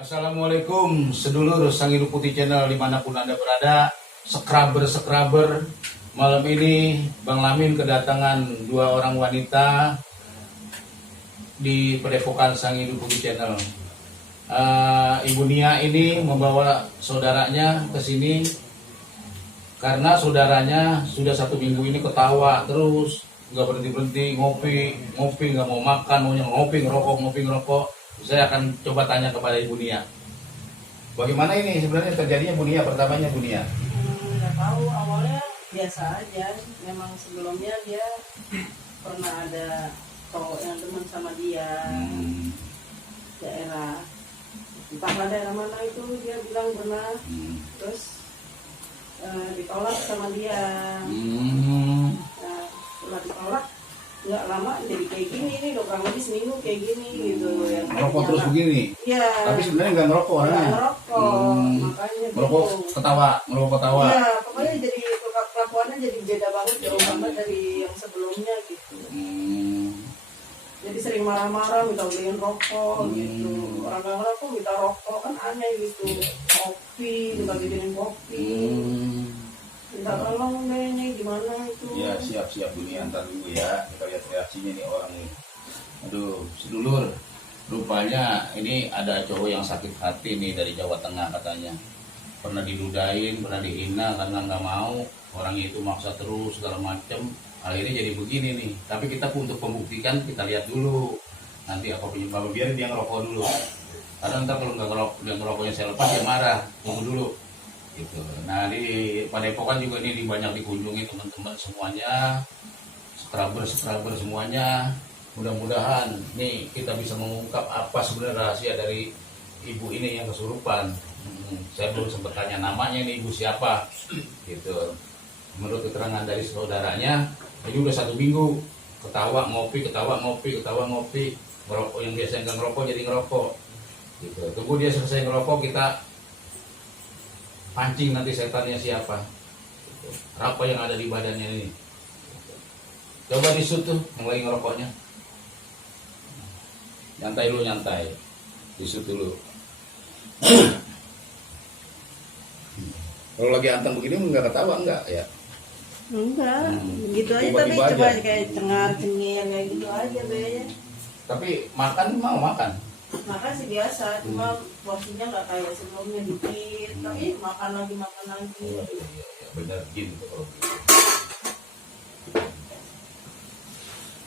Assalamualaikum sedulur Sang Hidup Putih Channel dimanapun Anda berada. Skraber malam ini Bang Lamin kedatangan dua orang wanita di Padepokan Sang Hidup Putih Channel. Ibu Nia ini membawa saudaranya ke sini karena saudaranya sudah 1 minggu ini ketawa terus, nggak berhenti ngopi, nggak mau makan, maunya ngopi ngerokok. Saya akan coba tanya kepada Ibu Nia. Bagaimana ini sebenarnya terjadinya Bu Nia, pertamanya Bu Nia? Nggak tahu, awalnya biasa aja. Memang sebelumnya dia pernah ada cowok yang teman sama dia daerah. Entah daerah mana itu dia bilang pernah. Terus ditolak sama dia. Nah, setelah ditolak nggak lama jadi kayak gini nih, udah kurang lebih seminggu kayak gini gitu. Yang Merokok terus begini? Iya. Tapi sebenarnya nggak ngerokok orangnya? Nggak ngerokok, makanya merokok gitu. merokok ketawa. Iya, pokoknya jadi kelakuannya jadi beda banget, jauh banget dari yang sebelumnya gitu. Jadi sering marah-marah, minta beliin rokok gitu. Orang nggak ngerokok minta rokok, kan aneh gitu. Kopi, minta bikinin kopi. Minta tolong deh ini gimana itu. Ya siap Bu Nia, ntar dulu ya. Kita lihat reaksinya nih orang nih. Aduh, sedulur. Rupanya ini ada cowok yang sakit hati nih dari Jawa Tengah katanya. Pernah diludahin, pernah dihina karena nggak mau. Orangnya itu maksa terus segala macem. Akhirnya jadi begini nih. Tapi kita pun untuk membuktikan kita lihat dulu. Nanti apa penyebabnya, biar dia ngerokok dulu. Karena ntar kalau nggak ngerokoknya saya lepas dia marah. Tunggu dulu. Gitu. Nah di Padepokan juga ini banyak dikunjungi teman-teman semuanya, skraber semuanya. Mudah-mudahan nih kita bisa mengungkap apa sebenarnya rahasia dari ibu ini yang kesurupan. Saya belum sempat tanya namanya nih, ibu siapa gitu. Menurut keterangan dari saudaranya ini udah 1 minggu ketawa ngopi, ngerokok yang biasa nggak ngerokok jadi ngerokok gitu. Tunggu dia selesai ngerokok, kita pancing nanti setannya siapa, apa yang ada di badannya ini. Coba disut tuh yang lagi ngerokoknya, nyantai, disut dulu. Kalau lagi anteng begini nggak ketawa enggak ya? Enggak, gitu aja. Tiba-tiba Tapi coba aja. kayak cengar-cengir kayak gitu aja kayaknya. Tapi makan mau makan. Makan sih biasa, cuma porsinya nggak kayak sebelumnya dikit. Tapi makan lagi. Iya, bener gitu kalau gitu.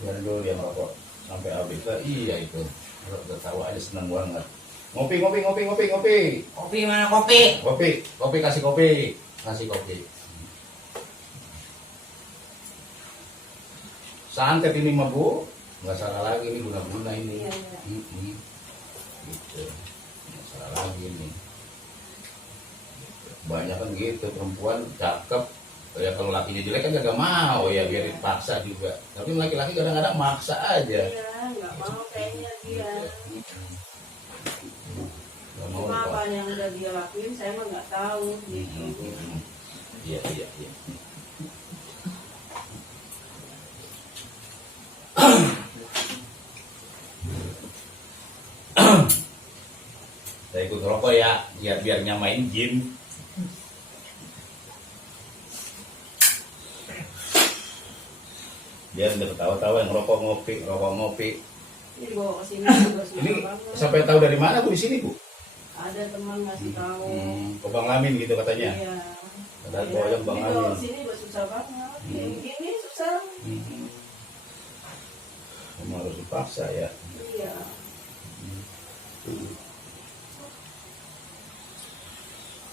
Biar dulu dia ngerokok sampai habis lah. Iya itu, kalau ketawa aja senang banget. Ngopi. Kopi mana kopi? Kopi kasih kopi. Santet ini mah Bu, nggak salah lagi ini, guna ini. Iya. Gitu, nggak salah lagi nih. Banyak kan gitu, perempuan cakep. Ya kalau lakinya jelek kan gak mau ya, biar dipaksa juga. Tapi laki-laki kadang-kadang maksa aja. Iya, nggak mau kayaknya dia. Nggak mau Cuma Pak. apa yang udah dia lakuin saya mah nggak tahu gitu. Iya. Saya ikut ngerokok ya, biar nyamain jin. Dia udah ketawa-tawa yang ngerokok ngopi. Ini dibawa ke sini juga susah Ini banget. sampai tahu dari mana Bu di sini Bu? Ada teman ngasih tahu. Ke Bang Lamin gitu katanya. Iya. Ada boyong Bang Ini bawa Lamin. ke sini juga susah banget. Yang gini susah. Memang harus dipaksa ya. Iya.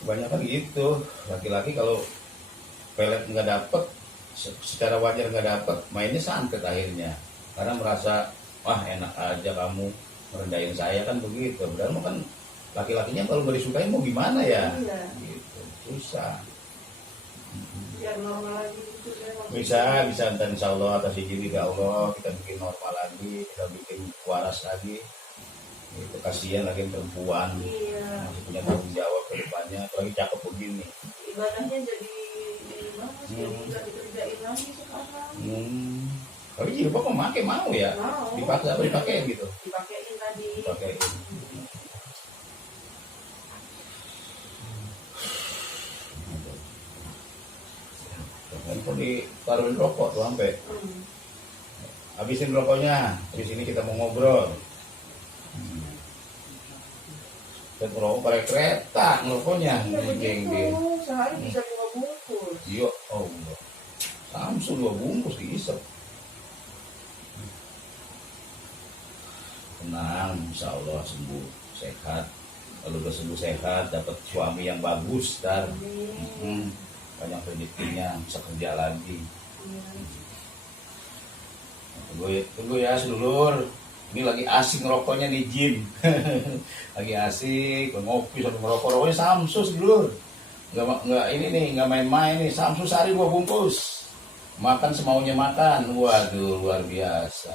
Kebanyakan gitu, laki-laki kalau pelet nggak dapet, secara wajar nggak dapet, mainnya santet akhirnya. Karena merasa, wah enak aja kamu merendahin saya, kan begitu. Padahal mah kan laki-lakinya kalau nggak disukai mau gimana ya? Iya. Gitu, susah. Biar normal lagi gitu ya. Bisa ntar insya Allah atas izin ya Allah kita bikin normal lagi, kita bikin waras lagi. Itu kasihan lagi perempuan, Iya. masih punya tanggung jawab ke depannya, apalagi cakep begini. Ibadahnya jadi ini banget, jadi nggak dikerjain lagi sekarang. Tapi jilbab memakai mau ya? Mau. Dipaksa apa dipakai gitu? Dipakein tadi. Dipakai. ditaruhin rokok tuh sampai. Hmm. Habisin rokoknya, di sini kita mau ngobrol. Dan ngerokok pakai kereta, ngerokoknya. Iya Geng begitu, dia. sehari bisa 5 bungkus. Iya, oh enggak. Samsu 2 bungkus diisep. Tenang, insya Allah sembuh, sehat. Kalau udah sembuh sehat, dapat suami yang bagus dan banyak rezekinya, bisa kerja lagi. Tunggu ya sedulur. Ini lagi asik ngerokoknya nih Jin. Lagi asik ngopi sambil ngerokok. Rokoknya Samsu sedulur. Nggak ini nih, nggak main-main nih. Samsu sehari 2 bungkus. Makan semaunya makan. Waduh, luar biasa.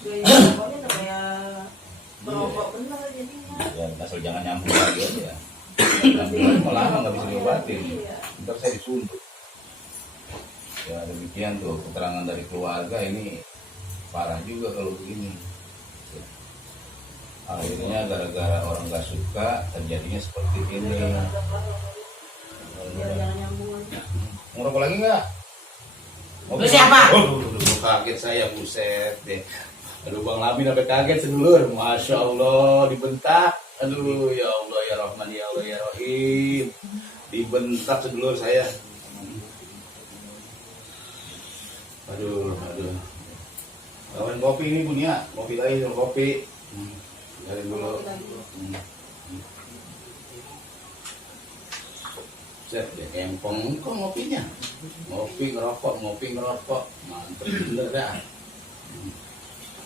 Pokoknya udah kayak merokok bener jadinya. Ya, asal jangan nyambung lagi aja. Nyambung lama nggak bisa diobatin. Iya. Ntar saya disuntik. Ya demikian tuh keterangan dari keluarga, ini parah juga kalau begini. Akhirnya gara-gara orang nggak suka terjadinya seperti ini. Biar jangan nyambung aja. Ngerokok lagi nggak? Lu siapa? Aduh, kaget saya, buset deh. Aduh, Bang Lamin sampai kaget sedulur. Masya Allah, dibentak. Aduh, ya Allah, ya Rahman, ya Allah, ya Rahim. Dibentak sedulur saya. Aduh. Kawan kopi ini punya, kopi lagi dong, kopi. Dari dulu. Set deh, empong kok ngopinya. Ngopi ngerokok. Mantep bener dah.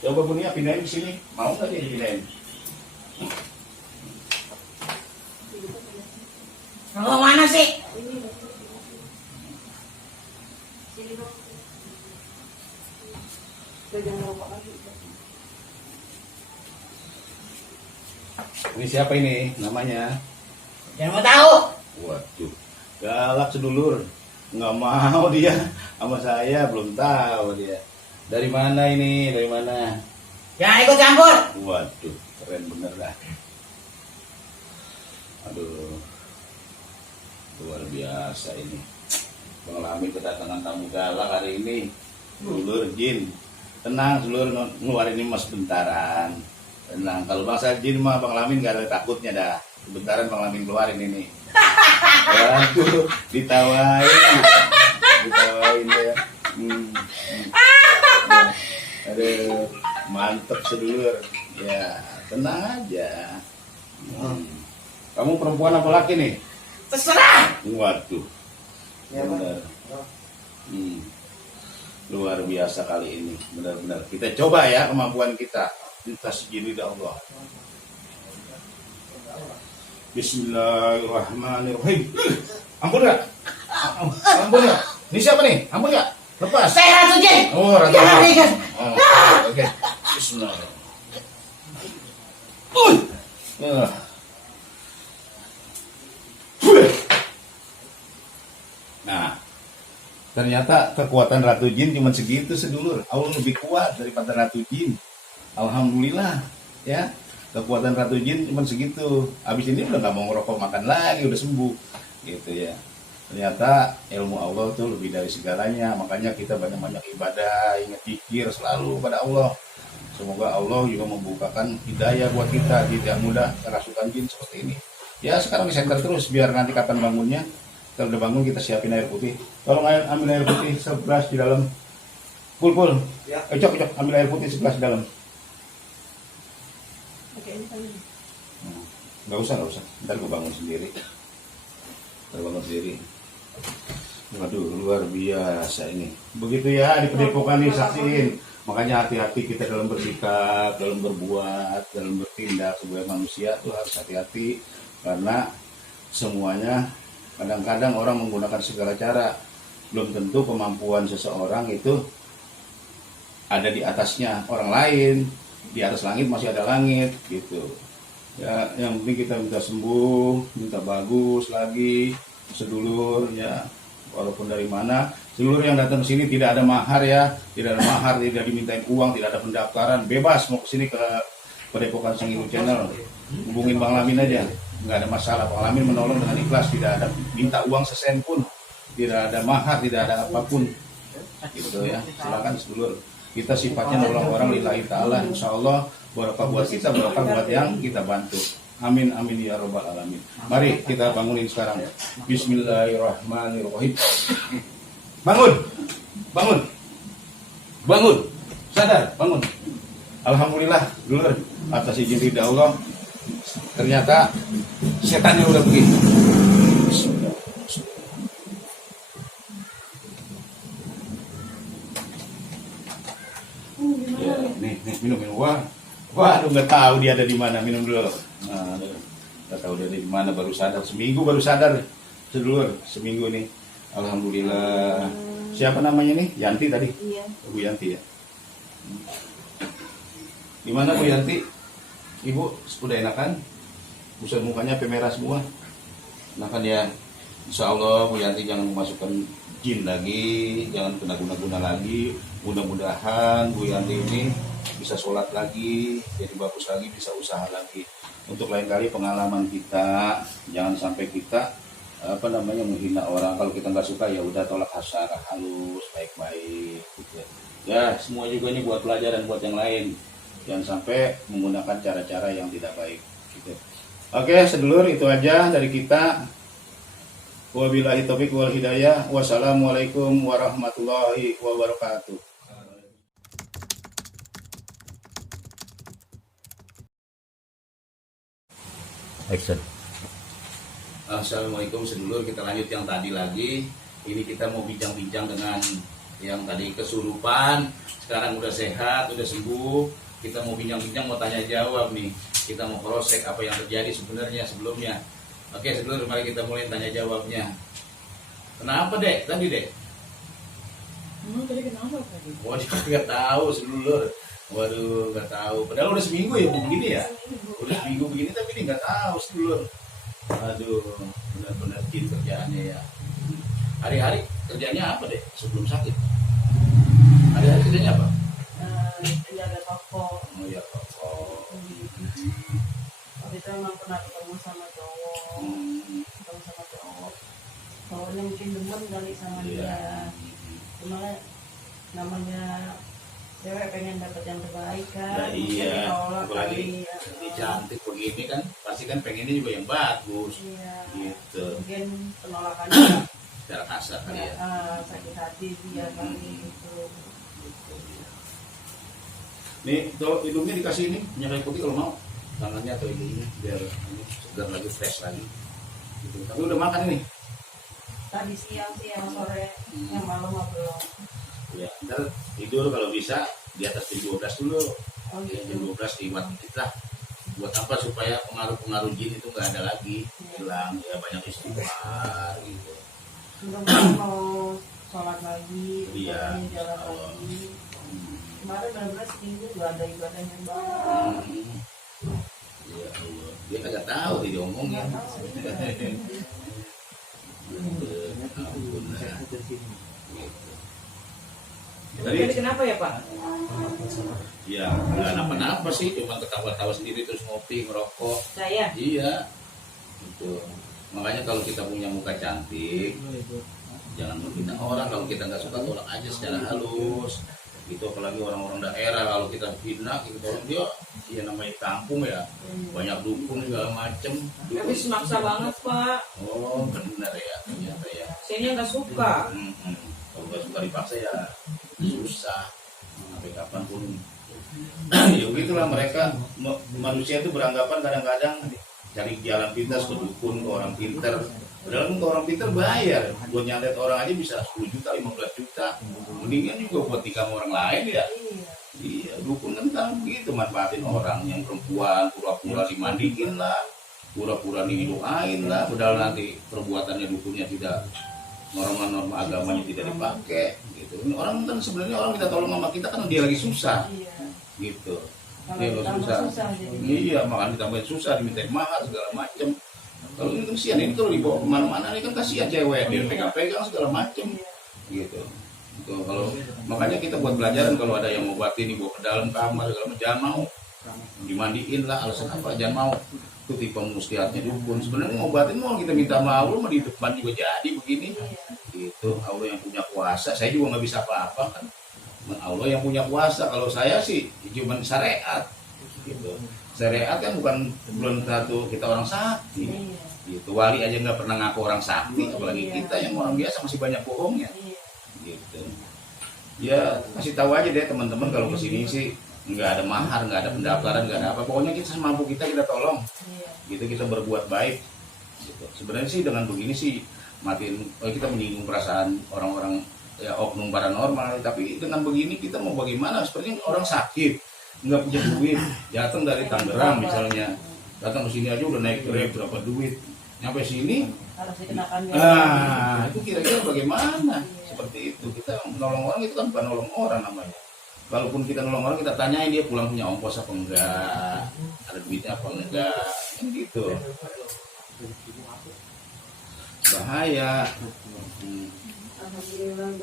Coba punya pindahin ke sini. Mau nggak dia dipindahin? Mau mana sih? Sini dong. Udah jangan merokok lagi. Ini siapa ini namanya? Jangan mau tahu. Waduh, galak sedulur. Nggak mau dia sama saya, belum tahu dia. Dari mana ini? Dari mana? Jangan ikut campur. Waduh, keren bener dah. Aduh, luar biasa ini. Bang Lamin kedatangan tamu galak hari ini. Sedulur Jin, tenang sedulur, ngeluarin ini mas bentaran. Tenang, kalau bangsa Jin mah Bang Lamin gak ada takutnya dah. Bentaran Bang Lamin keluarin ini. Waduh, ditawain ya. Aduh, mantep sedulur. Ya, tenang aja. Kamu perempuan apa laki nih? Terserah. Waduh, benar. Luar biasa kali ini, benar-benar. Kita coba ya kemampuan kita. Kita segini dah Allah. Bismillahirrahmanirrahim. Ampun gak? Ampun gak? Ini siapa nih? Ampun gak? Lepas. Saya Ratu Jin. Oh, Ratu Jangan Jin. ikat. Oh, oke. Bismillahirrahmanirrahim. Ah. Nah, ternyata kekuatan Ratu Jin cuma segitu sedulur. Allah lebih kuat daripada Ratu Jin. Alhamdulillah, ya. Kekuatan Ratu Jin cuma segitu. Habis ini udah nggak mau ngerokok makan lagi, udah sembuh, gitu ya. Ternyata ilmu Allah tuh lebih dari segalanya. Makanya kita banyak-banyak ibadah, ingat zikir selalu pada Allah. Semoga Allah juga membukakan hidayah buat kita, tidak mudah kerasukan jin seperti ini. Ya sekarang di center terus, biar nanti kapan bangunnya. Kalau udah bangun kita siapin air putih. Tolong ambil air putih segelas di dalam. Pul. Ya. Cok, ambil air putih segelas di dalam. Oke, ini kali. Nggak usah. Ntar gue bangun sendiri. Waduh, luar biasa ini. Begitu ya, di Padepokan disaksiin. Makanya hati-hati kita dalam bersikap, dalam berbuat, dalam bertindak sebagai manusia tuh harus hati-hati. Karena semuanya kadang-kadang orang menggunakan segala cara. Belum tentu kemampuan seseorang itu ada di atasnya orang lain. Di atas langit masih ada langit gitu. Ya, yang penting kita minta sembuh, minta bagus lagi, sedulur ya. Walaupun dari mana, sedulur yang datang ke sini tidak ada mahar ya, tidak ada mahar, tidak dimintain uang, tidak ada pendaftaran, bebas mau ke sini ke Padepokan Sang Ibu Channel, hubungin Bang Lamin aja, nggak ada masalah. Bang Lamin menolong dengan ikhlas, tidak ada minta uang sesen pun, tidak ada mahar, tidak ada apapun, gitu ya. Silakan sedulur, kita sifatnya nolong orang lillahi ta'ala, insya Allah barokah buat kita, barokah buat yang kita bantu. Amin amin ya robbal alamin. Mari kita bangunin sekarang. Bismillahirrahmanirrahim. Bangun, bangun, bangun, sadar, bangun. Alhamdulillah, dulur, atas izin ridha Allah, ternyata setannya udah pergi. Ya, nih, minum. Waduh, nggak tahu dia ada di mana. Minum dulu. Nah, nggak tahu dia ada di mana. Baru sadar, seminggu baru sadar, sedulur, seminggu nih. Alhamdulillah. Siapa namanya nih? Yanti tadi. Iya. Bu Yanti ya. Gimana Bu Yanti? Ibu sudah enakan? Pusat mukanya pemerah semua. Enakan ya? Insya Allah Bu Yanti jangan memasukkan jin lagi, jangan kena guna-guna lagi. Mudah-mudahan Bu Yanti ini bisa sholat lagi, jadi bagus lagi, bisa usaha lagi. Untuk lain kali pengalaman kita, jangan sampai kita menghina orang. Kalau kita nggak suka ya udah tolak secara halus, baik-baik. Gitu. Ya semua juga ini buat pelajaran buat yang lain. Jangan sampai menggunakan cara-cara yang tidak baik. Gitu. Oke, sedulur, itu aja dari kita. Wabillahi taufiq wal hidayah. Wassalamualaikum warahmatullahi wabarakatuh. Action. Assalamualaikum sedulur, kita lanjut yang tadi lagi. Ini kita mau bincang-bincang dengan yang tadi kesurupan. Sekarang udah sehat, udah sembuh. Kita mau bincang-bincang, mau tanya jawab nih. Kita mau cross-check apa yang terjadi sebenarnya sebelumnya. Oke sedulur, mari kita mulai tanya jawabnya. Kenapa Dek? Tadi Dek? Tadi kenapa tadi? Oh dia nggak tahu sedulur. Waduh nggak tahu. Padahal udah seminggu ya begini ya. Udah seminggu begini tapi ini nggak tahu sedulur. Aduh benar-benar jin kerjaannya ya. Hari-hari kerjanya apa Dek sebelum sakit? Hari-hari kerjanya apa? Penjaga toko. Oh ya toko. Waktu itu emang pernah ketemu sama cowok. Cowoknya mungkin demen kali sama dia. Cuma namanya cewek pengen dapat yang terbaik kan. Nah, iya. Apalagi cantik begini kan, pasti kan pengennya juga yang bagus. Iya. Gitu. Mungkin penolakannya Secara kasar kali ya. sakit hati dia kali gitu. Nih, tuh hidungnya dikasih ini minyak kayu putih kalau mau. Tangannya atau hidungnya biar ini segar lagi, fresh lagi. Gitu. Tapi udah makan ini. Tadi siang sih yang sore, yang malam belum. Ya, ntar tidur kalau bisa di atas jam 12 dulu. Oh Ya, gitu. jam 12 dibuat dikit lah. Buat apa? Supaya pengaruh-pengaruh jin itu nggak ada lagi. Hilang, ya banyak istighfar gitu. Mudah-mudahan mau sholat lagi, Iya. ibadahnya jalan lagi. Kemarin benar-benar seminggu gak ada ibadah yang banyak. Ya Allah, dia kagak tahu dia diomongin. Ampun dah. Tadi kenapa ya Pak? Ya, nggak apa-apa sih, cuma ketawa-tawa sendiri terus ngopi, ngerokok. Saya. Iya, gitu. Makanya kalau kita punya muka cantik, jangan menghina orang. Kalau kita nggak suka, tolak aja secara halus. Gitu, apalagi orang-orang daerah, kalau kita hina, kita tolak dia, ya namanya kampung ya, banyak dukun segala macem. Tapi semaksa banget Pak. Oh, benar ya, ternyata ya. Saya nggak suka. Kalau nggak suka dipaksa ya susah sampai kapanpun. Ya begitulah mereka, manusia itu beranggapan kadang-kadang cari jalan pintas ke dukun, ke orang pinter. Padahal ke orang pinter bayar, buat nyantet orang aja bisa 10 juta, 15 juta. Mendingan juga buat nikah sama orang lain ya. Iya, dukun kan tahu begitu, manfaatin orang yang perempuan, pura-pura dimandiin lah, pura-pura didoain lah, padahal nanti perbuatannya dukunnya tidak, norma-norma agamanya tidak dipakai gitu. Ini orang kan sebenarnya orang minta tolong sama kita kan dia lagi susah gitu. Dia lagi susah. Iya, makanya ditambahin susah, diminta mahal segala macem. Kalau ini kasihan, ini kalau dibawa kemana-mana ini kan kasihan cewek, dia pegang-pegang segala macem gitu. Kalau makanya kita buat pelajaran kalau ada yang ngobatin dibawa ke dalam kamar segala macam, jangan mau. dimandiin lah, alasan apa jangan mau. Itu tipe mustihatnya dukun. Sebenarnya ngobatin mau kita minta sama Allah, mau di depan juga jadi begini. Gitu, Allah yang punya kuasa. Saya juga nggak bisa apa-apa kan. Allah yang punya kuasa. Kalau saya sih cuma syariat. Gitu. Syariat kan belum tentu kita orang sakti. Gitu. Wali aja nggak pernah ngaku orang sakti, apalagi kita yang orang biasa masih banyak bohongnya. Gitu. Ya kasih tahu aja deh teman-teman kalau kesini sih nggak ada mahar, nggak ada pendaftaran, nggak ada apa. Pokoknya kita semampu kita tolong. Gitu, kita berbuat baik. Gitu. Sebenarnya sih dengan begini sih kita menyinggung perasaan orang-orang ya oknum paranormal. Tapi dengan begini kita mau bagaimana? Seperti orang sakit nggak punya duit, datang dari Tangerang misalnya, datang ke sini aja udah naik Grab berapa duit, nyampe sini harus dikenakan itu kira-kira bagaimana? Seperti itu. Kita menolong orang itu kan bukan nolong orang namanya. Kalaupun kita nolong orang, kita tanyain dia pulang punya ongkos apa enggak, ada duitnya apa enggak, kan gitu. Bahaya.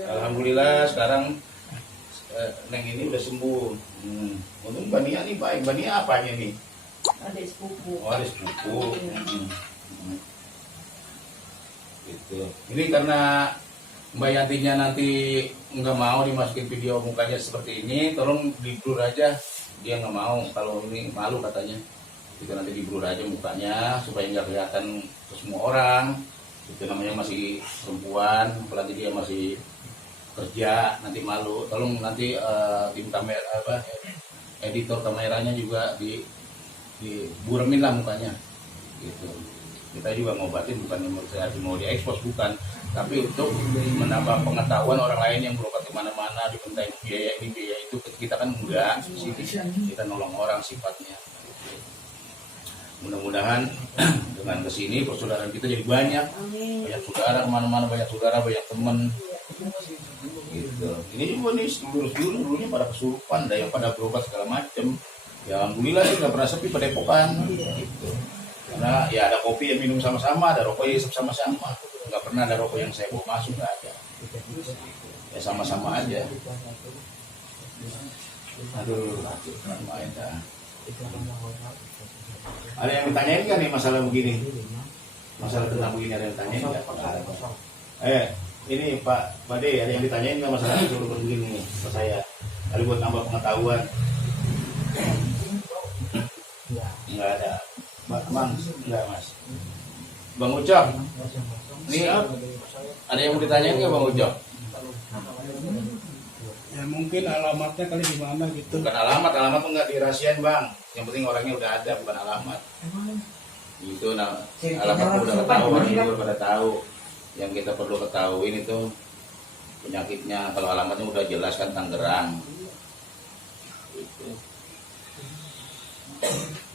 Alhamdulillah sekarang Neng ini udah sembuh. Untung Mbak Nia nih baik. Mbak Nia apanya nih? Adik sepupu. Oh, adik sepupu. Gitu. Ini karena Mbak Yantinya nanti nggak mau dimasukin video mukanya seperti ini, tolong di blur aja. Dia nggak mau, kalau ini malu katanya. Itu nanti di blur aja mukanya supaya nggak kelihatan ke semua orang. Itu namanya masih perempuan, apalagi dia masih kerja, nanti malu. Tolong nanti tim kamera editor kameranya juga diburemin lah mukanya. Gitu. Kita juga ngobatin bukan mau diekspos bukan, tapi untuk menambah pengetahuan orang lain yang berobat kemana-mana dimintain biaya ini biaya itu. Kita kan enggak, kita nolong orang sifatnya. Mudah-mudahan dengan kesini persaudaraan kita jadi banyak. Banyak saudara kemana-mana, banyak saudara, banyak teman. Gitu. Ini juga nih dulunya pada kesurupan, ada yang pada berobat segala macem. Ya alhamdulillah sih nggak pernah sepi Padepokan. Gitu. Karena ya ada kopi yang minum sama-sama, ada rokok yang isep sama-sama. Nggak pernah ada rokok yang saya bawa masuk, nggak ada. Ya sama-sama aja. Aduh, main dah. Ada yang ditanyain kan nih masalah begini? Masalah tentang begini ada yang ditanyain nggak? Ini Pak Bade, ada yang ditanyain nggak masalah suruh begini ke saya? Kali buat nambah pengetahuan. Nggak ada. Bang, enggak Mas. Bang Ucok, ini ada yang mau ditanyain nggak Bang Ucok? Ya mungkin alamatnya kali di mana gitu. Bukan alamat tuh nggak dirahasiain Bang. Yang penting orangnya udah ada, bukan alamat. Itu alamatnya udah ketahuan, orang juga pada tahu. Yang kita perlu ketahui itu penyakitnya. Kalau alamatnya udah jelas kan Tangerang. Gitu.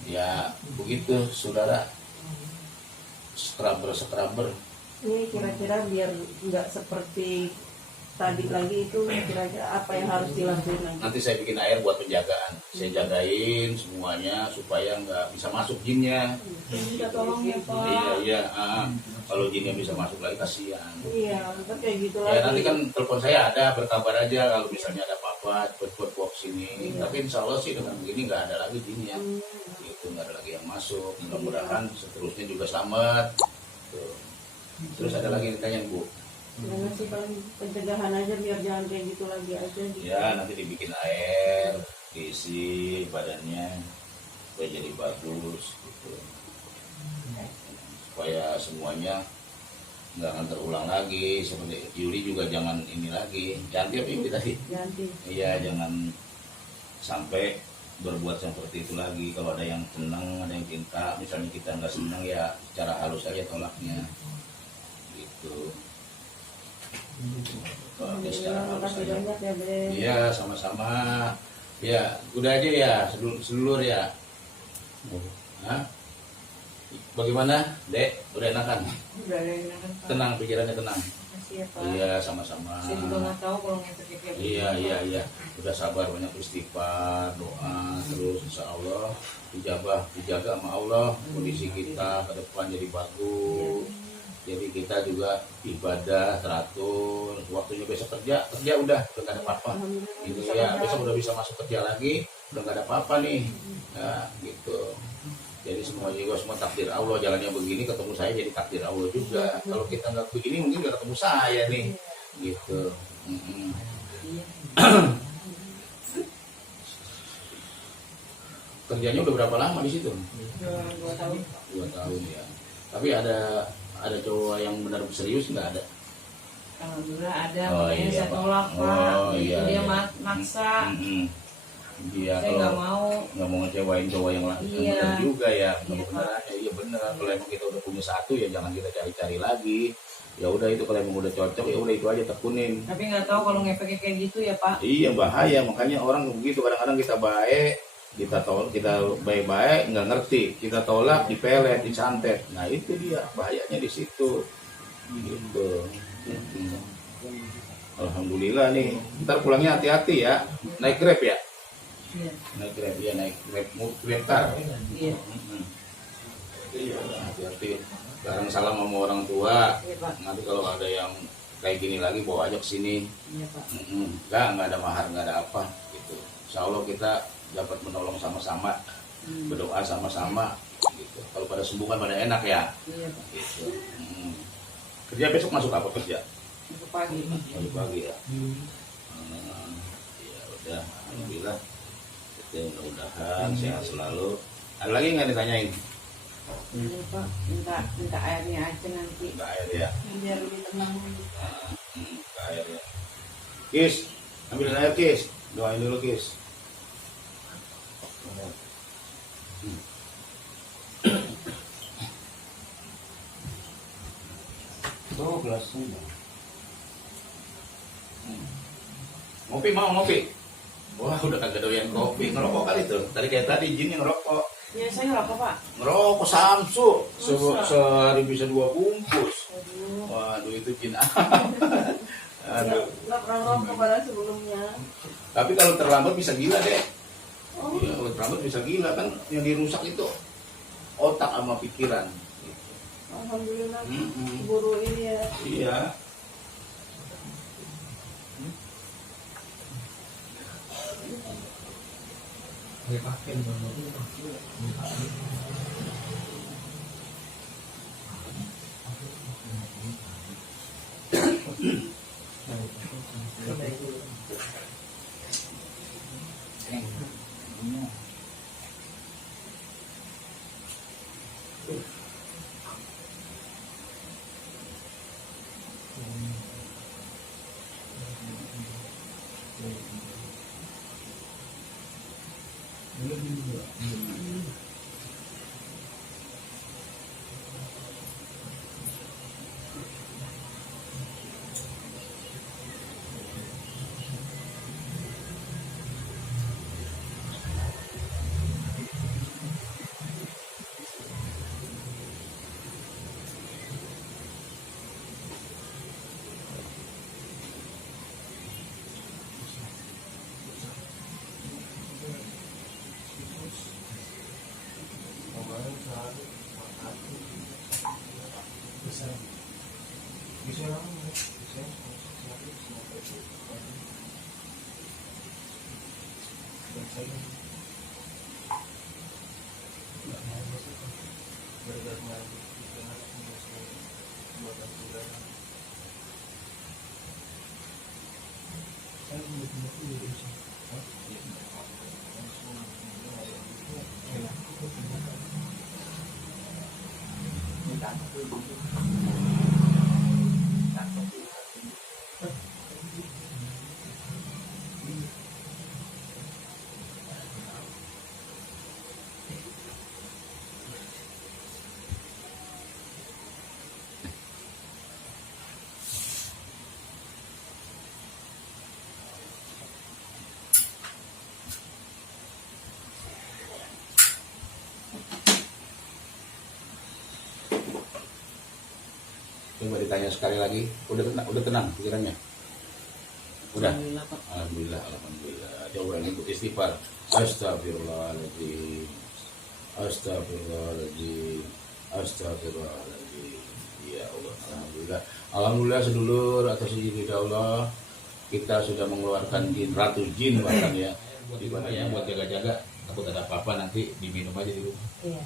Ya begitu saudara. Scrubber. Ini kira-kira biar nggak seperti tadi lagi itu, kira-kira apa yang harus dilakukan lagi? Nanti saya bikin air buat penjagaan. Saya jagain semuanya supaya nggak bisa masuk jinnya. Minta tolong ya Pak. Iya. Kalau jinnya bisa masuk lagi kasihan. Iya, kan kayak gitu Ya lagi. nanti kan telepon saya ada, berkabar aja kalau misalnya ada apa-apa, cepet box ini. Tapi insya Allah sih dengan begini nggak ada lagi jinnya. Itu nggak ada lagi yang masuk. Mudah-mudahan seterusnya juga selamat. Tuh. Terus ada lagi yang ditanya Bu. Jangan sih paling pencegahan aja biar jangan kayak gitu lagi aja. Gitu. Ya nanti dibikin air, diisi badannya supaya jadi bagus gitu. Supaya semuanya nggak akan terulang lagi. Seperti Yuli juga jangan ini lagi. Janti apa Yuli tadi? Janti. Iya jangan sampai berbuat seperti itu lagi. Kalau ada yang senang, ada yang cinta, misalnya kita nggak senang ya secara halus aja tolaknya. Gitu. Oke, Terima kasih banyak ya Ben. Iya sama-sama. Ya udah aja ya sedulur ya. Hah? Bagaimana Dek? Udah enakan? Udah ada yang enakan, Pak. Tenang pikirannya tenang. Makasih ya Pak. Iya sama-sama. Saya juga nggak tahu kalau ngefek kayak Iya. Udah sabar, banyak istighfar, doa terus insya Allah dijaga sama Allah, kondisi kita ke depan jadi bagus. Jadi kita juga ibadah teratur, waktunya besok kerja udah nggak ada apa-apa. Gitu ya, besok udah bisa masuk kerja lagi, udah nggak ada apa-apa nih. Nah, gitu. Jadi semua juga semua takdir Allah, jalannya begini ketemu saya jadi takdir Allah juga. Kalau kita nggak begini mungkin nggak ketemu saya nih, gitu. Kerjanya udah berapa lama di situ? 2 tahun. 2 tahun ya. Tapi ada cowok yang benar serius nggak ada? Alhamdulillah ada, Oh, makanya iya, saya Pak. tolak Oh, Pak. iya, Dia iya. maksa. Dia Saya nggak kalau mau. nggak mau ngecewain cowok yang lain Iya. benar juga ya. Iya, Benar aja, iya benar. Kalau emang kita udah punya satu ya jangan kita cari-cari lagi. Ya udah itu kalau emang udah cocok ya udah itu aja tekunin. Tapi nggak tahu kalau ngefeknya kayak gitu ya Pak. Iya bahaya, makanya orang begitu kadang-kadang kita baik, kita baik-baik nggak ngerti, kita tolak dipelet, disantet. Nah itu dia bahayanya di situ. Gitu. Alhamdulillah nih. Ntar pulangnya hati-hati ya. Naik Grab ya? Iya. Naik Grab ya, naik Grab car. Iya. Iya, hati-hati. Sekarang salam sama orang tua. Iya Pak. Nanti kalau ada yang kayak gini lagi bawa aja ke sini. Iya Pak. Nggak ada mahar, nggak ada apa gitu. Insya Allah kita dapat menolong sama-sama, berdoa sama-sama gitu. Kalau pada sembuh kan pada enak ya. Iya Pak. Gitu. Kerja besok masuk apa kerja? Itu pagi Pak. Pagi ya. Ya udah, alhamdulillah. Itu mudah-mudahan sehat selalu. Ada lagi nggak ditanyain? Iya Pak. Minta airnya aja nanti. Nggak air ya. Biar lebih tenang. Nggak air ya. Kis, ambil air Kis. Doain dulu Kis. Oh, gelasnya. Ngopi mau ngopi? Wah udah kagak doyan kopi, ngerokok kali tuh. Tadi kayak tadi Jin ngerokok. Ya saya nggak apa Pak. Ngerokok Samsu. Masa? Sehari bisa 2 bungkus. Aduh. Waduh itu Jin. Aduh. Nggak pernah rokok pada sebelumnya. Tapi kalau terlambat bisa gila deh. Oh, Iya, kalau terlambat bisa gila kan yang dirusak itu otak sama pikiran. alhamdulillah. Mm-mm. Buru ini ya. Iya. Coba ditanya sekali lagi, udah tenang pikirannya. Udah. Alhamdulillah Pak. Alhamdulillah. Coba ini istighfar. Astagfirullahaladzim. Astagfirullahaladzim. Astagfirullahaladzim. Ya Allah, alhamdulillah. Alhamdulillah sedulur, atas izin Allah kita sudah mengeluarkan ratu jin bahkan ya. Gimana ya buat jaga-jaga, takut ada apa-apa nanti diminum aja di rumah. Iya.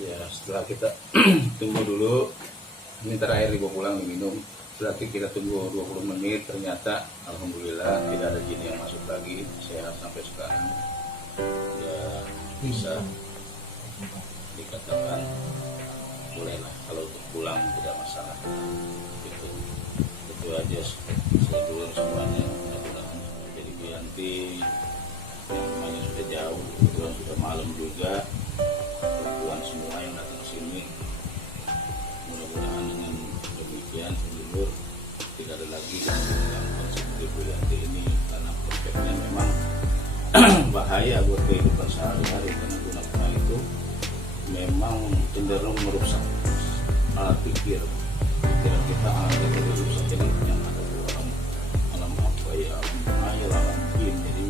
Ya setelah kita tunggu dulu, ini terakhir dibawa pulang diminum. Setelah kita tunggu 20 menit, ternyata alhamdulillah tidak ada jin yang masuk lagi, sehat sampai sekarang. Ya bisa dikatakan bolehlah kalau untuk pulang tidak masalah. Itu aja sedulur semuanya, mudah-mudahan jadi ganti. Yang rumahnya sudah jauh, kebetulan sudah malam juga. Perempuan semua yang datang ke sini, mudah-mudahan dengan demikian sedulur tidak ada lagi yang mengganggu seperti Bu Yanti ini, karena prakteknya memang bahaya buat kehidupan sehari-hari, karena guna-guna itu memang cenderung merusak alat pikir pikiran kita, alat yang rusak. Jadi yang ada di alam apa ya, alam bahaya, alam jin. Jadi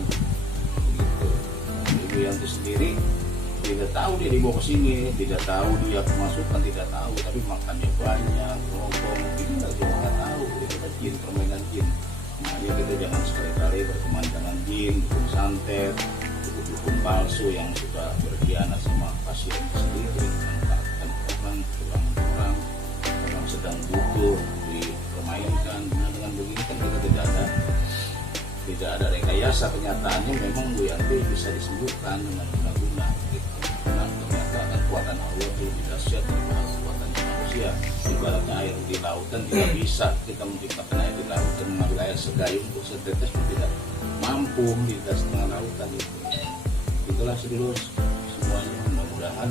begitu. Ibu Yanti sendiri tidak tahu dia dibawa ke sini, tidak tahu dia kemasukan, tidak tahu, tapi makannya banyak, rokok mungkin nggak tahu, itu kan jin, permainan jin. Nah, ya kita jangan sekali-kali berteman dengan jin, dukun santet, dukun palsu yang suka berkhianat sama pasien sendiri, manfaatkan orang sedang butuh dipermainkan. Nah, dengan begini kan kita tidak ada rekayasa, kenyataannya memang Bu Yanti bisa disembuhkan dengan guna-guna gitu. Nah, ternyata kekuatan Allah itu lebih dahsyat daripada kekuatan manusia. Ibaratnya air di lautan tidak bisa kita menciptakan air di lautan, mengambil air segayung untuk setetes pun tidak mampu di tengah lautan itu. Itulah sedulur semuanya, mudah-mudahan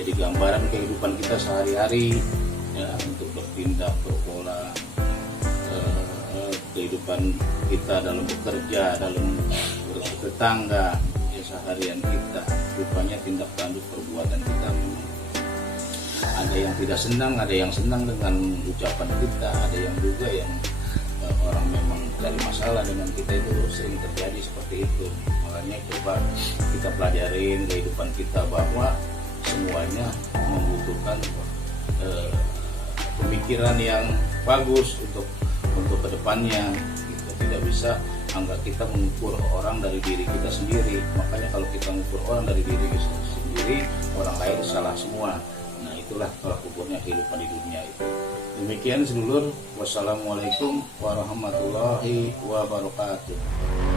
jadi gambaran kehidupan kita sehari-hari ya, untuk bertindak, berpola kehidupan kita dalam bekerja, dalam bertetangga, ya seharian kita. Rupanya tindak tanduk perbuatan kita memang ada yang tidak senang, ada yang senang dengan ucapan kita, ada yang juga yang orang memang cari masalah dengan kita, itu sering terjadi seperti itu. Makanya coba kita pelajarin kehidupan kita bahwa semuanya membutuhkan pemikiran yang bagus untuk kedepannya gitu. Tidak bisa anggap kita mengukur orang dari diri kita sendiri. Makanya kalau kita mengukur orang dari diri kita sendiri, orang lain salah semua. Nah, itulah tolak ukurnya kehidupan di dunia itu. Demikian sedulur, wassalamualaikum warahmatullahi wabarakatuh.